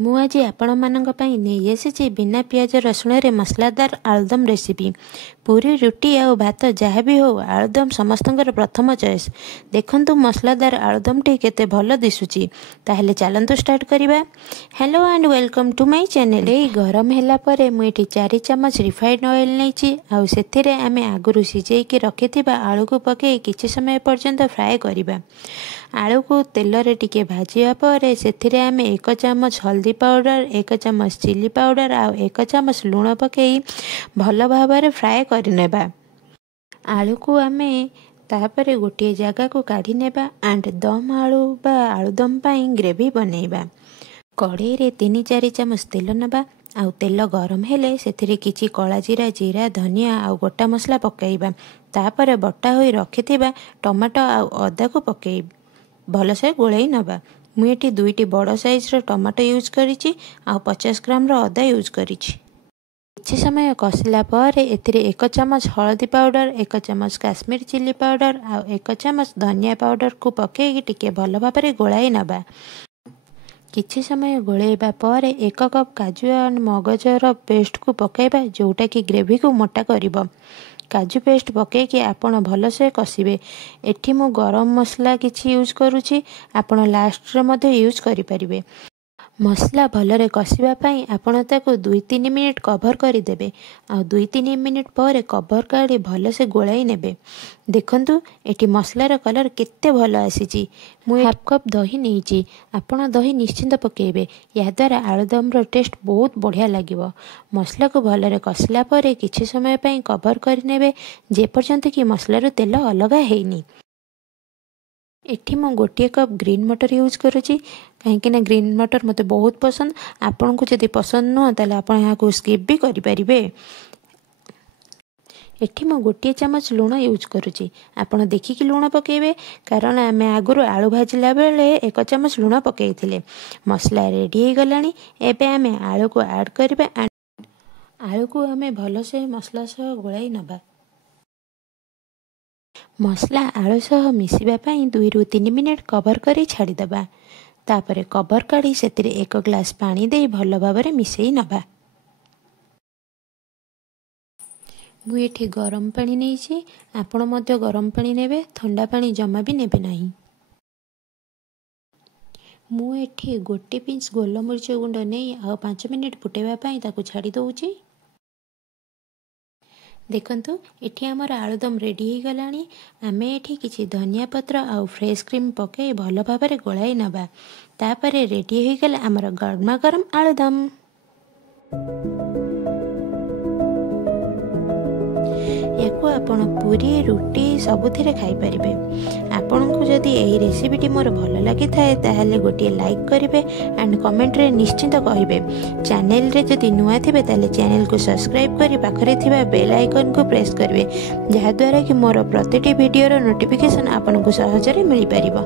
ମୁଁ ଆଜି ଆପଣମାନଙ୍କ ପାଇଁ ନେଇ ଆସିଛି ବିନା ପିଆଜ ରସୁଣରେ ମସଲାଦାର ଆଳୁଦମ ରେସିପି। ପୁରୀ ରୁଟି ଆଉ ଭାତ ଯାହା ବି ହେଉ ଆଳୁଦମ ସମସ୍ତଙ୍କର ପ୍ରଥମ ଚଏସ୍। ଦେଖନ୍ତୁ ମସଲାଦାର ଆଳୁଦମଟି କେତେ ଭଲ ଦିଶୁଛି। ତାହେଲେ ଚାଲନ୍ତୁ ଷ୍ଟାର୍ଟ କରିବା। Hello and welcome to my channel. ଏଇ ଗରମ ହେଲା ପରେ ମୁଁ ଏଠି 4 ଚାମଚ ରିଫାଇଣ୍ଡ ଅଏଲ ନେଇଛି। ଆଉ ସେଥିରେ ଆମେ ଆଗରୁ ସିଝେଇକି ରଖିଥିବା ଆଳୁକୁ ପକାଇ କିଛି ସମୟ ପର୍ଯ୍ୟନ୍ତ ଫ୍ରାଏ କରିବା। ଆଳୁକୁ ତେଲରେ ଟିକେ ଭାଜିବା ପରେ ସେଥିରେ ଆମେ 1 ଚାମଚ ହଳଦୀ ପାଉଡ଼ର, 1 ଚାମଚ ଚିଲି ପାଉଡ଼ର ଆଉ 1 ଚାମଚ ଲୁଣ ପକାଇ ଭଲ ଭାବରେ ଫ୍ରାଏ କରିନେବା। ଆଳୁକୁ ଆମେ ତାପରେ ଗୋଟିଏ ଜାଗାକୁ କାଢ଼ି ନେବା ଆଣ୍ଡ ଦମ ଆଳୁ ବା ଆଳୁଦମ ପାଇଁ ଗ୍ରେଭି ବନେଇବା। କଢ଼େଇରେ 3-4 ଚାମଚ ତେଲ ନେବା। ଆଉ ତେଲ ଗରମ ହେଲେ ସେଥିରେ କିଛି କଳା ଜିରା, ଧନିଆ ଆଉ ଗୋଟା ମସଲା ପକାଇବା। ତାପରେ ବଟା ହୋଇ ରଖିଥିବା ଟମାଟୋ ଆଉ ଅଦାକୁ ପକାଇ ଭଲସେ ଗୋଳେଇ ନେବା। ମୁଁ ଏଠି 2ଟି ବଡ଼ ସାଇଜ୍ର ଟମାଟୋ ୟୁଜ୍ କରିଛି ଆଉ 50 ଗ୍ରାମର ଅଦା ୟୁଜ୍ କରିଛି। କିଛି ସମୟ କଷିଲା ପରେ ଏଥିରେ 1 ଚାମଚ ହଳଦୀ ପାଉଡ଼ର, 1 ଚାମଚ କାଶ୍ମୀର ଚିଲି ପାଉଡ଼ର ଆଉ 1 ଚାମଚ ଧନିଆ ପାଉଡ଼ରକୁ ପକାଇକି ଟିକେ ଭଲ ଭାବରେ ଗୋଳାଇ ନେବା। କିଛି ସମୟ ଗୋଳାଇବା ପରେ 1 କପ୍ କାଜୁ ଆଣ୍ଡ ମଗଜର ପେଷ୍ଟକୁ ପକାଇବା, ଯେଉଁଟାକି ଗ୍ରେଭିକୁ ମୋଟା କରିବ। କାଜୁ ପେଷ୍ଟ ପକାଇକି ଆପଣ ଭଲସେ କଷିବେ। ଏଠି ମୁଁ ଗରମ ମସଲା କିଛି ୟୁଜ୍ କରୁଛି, ଆପଣ ଲାଷ୍ଟରେ ମଧ୍ୟ ୟୁଜ୍ କରିପାରିବେ। ମସଲା ଭଲରେ କଷିବା ପାଇଁ ଆପଣ ତାକୁ 2-3 ମିନିଟ୍ କଭର କରିଦେବେ। ଆଉ 2-3 ମିନିଟ୍ ପରେ କଭର କାଢ଼ି ଭଲସେ ଗୋଳାଇ ନେବେ। ଦେଖନ୍ତୁ ଏଠି ମସଲାର କଲର୍ କେତେ ଭଲ ଆସିଛି। ମୁଁ 1/2 କପ୍ ଦହି ନେଇଛି। ଆପଣ ଦହି ନିଶ୍ଚିନ୍ତ ପକାଇବେ, ଏହାଦ୍ୱାରା ଆଳୁଦମର ଟେଷ୍ଟ ବହୁତ ବଢ଼ିଆ ଲାଗିବ। ମସଲାକୁ ଭଲରେ କଷିଲା ପରେ କିଛି ସମୟ ପାଇଁ କଭର କରିନେବେ, ଯେପର୍ଯ୍ୟନ୍ତ କି ମସଲାରୁ ତେଲ ଅଲଗା ହେଇନି। ଏଠି ମୁଁ 1 କପ୍ ଗ୍ରୀନ୍ ମଟର ୟୁଜ୍ କରୁଛି, କାହିଁକିନା ଗ୍ରୀନ୍ ମଟର ମୋତେ ବହୁତ ପସନ୍ଦ। ଆପଣଙ୍କୁ ଯଦି ପସନ୍ଦ ନୁହଁ ତାହେଲେ ଆପଣ ଏହାକୁ ସ୍କିପ୍ ବି କରିପାରିବେ। ଏଠି ମୁଁ 1 ଚାମଚ ଲୁଣ ୟୁଜ୍ କରୁଛି। ଆପଣ ଦେଖିକି ଲୁଣ ପକାଇବେ, କାରଣ ଆମେ ଆଗରୁ ଆଳୁ ଭାଜିଲା ବେଳେ 1 ଚାମଚ ଲୁଣ ପକାଇଥିଲେ। ମସଲା ରେଡ଼ି ହେଇଗଲାଣି। ଏବେ ଆମେ ଆଳୁକୁ ଆଡ଼୍ କରିବା। ଆଳୁକୁ ଆମେ ଭଲସେ ମସଲା ସହ ଗୋଳାଇ ନେବା। ମସଲା ଆଳୁ ସହ ମିଶିବା ପାଇଁ 2-3 ମିନିଟ୍ କଭର କରି ଛାଡ଼ିଦେବା। ତାପରେ କଭର କାଢ଼ି ସେଥିରେ 1 ଗ୍ଲାସ ପାଣି ଦେଇ ଭଲ ଭାବରେ ମିଶାଇ ନେବା। ମୁଁ ଏଠି ଗରମ ପାଣି ନେଇଛି, ଆପଣ ମଧ୍ୟ ଗରମ ପାଣି ନେବେ, ଥଣ୍ଡା ପାଣି ଜମା ବି ନେବେ ନାହିଁ। ମୁଁ ଏଠି 1 ପିଞ୍ଚ ଗୋଲମରିଚ ଗୁଣ୍ଡ ନେଇ ଆଉ 5 ମିନିଟ୍ ଫୁଟାଇବା ପାଇଁ ତାକୁ ଛାଡ଼ି ଦେଉଛି। ଦେଖନ୍ତୁ ଏଠି ଆମର ଆଳୁଦମ ରେଡ଼ି ହେଇଗଲାଣି। ଆମେ ଏଠି କିଛି ଧନିଆ ପତ୍ର ଆଉ ଫ୍ରେଶ୍ କ୍ରିମ୍ ପକାଇ ଭଲ ଭାବରେ ଗୋଳାଇ ନେବା। ତାପରେ ରେଡ଼ି ହେଇଗଲା ଆମର ଗରମା ଗରମ ଆଳୁଦମ। ୟାକୁ ଆପଣ ପୁରୀ, ରୁଟି ସବୁଥିରେ ଖାଇପାରିବେ। ଆପଣଙ୍କୁ ଯଦି ଏହି ରେସିପିଟି ମୋର ଭଲ ଲାଗିଥାଏ ତାହେଲେ ଗୋଟିଏ ଲାଇକ୍ କରିବେ ଆଣ୍ଡ କମେଣ୍ଟରେ ନିଶ୍ଚିନ୍ତ କହିବେ। ଚ୍ୟାନେଲରେ ଯଦି ନୂଆ ଥିବେ ତାହେଲେ ଚ୍ୟାନେଲକୁ ସବସ୍କ୍ରାଇବ୍ କରି ପାଖରେ ଥିବା ବେଲ୍ ଆଇକନକୁ ପ୍ରେସ୍ କରିବେ, ଯାହାଦ୍ୱାରା କି ମୋର ପ୍ରତିଟି ଭିଡ଼ିଓର ନୋଟିଫିକେସନ୍ ଆପଣଙ୍କୁ ସହଜରେ ମିଳିପାରିବ।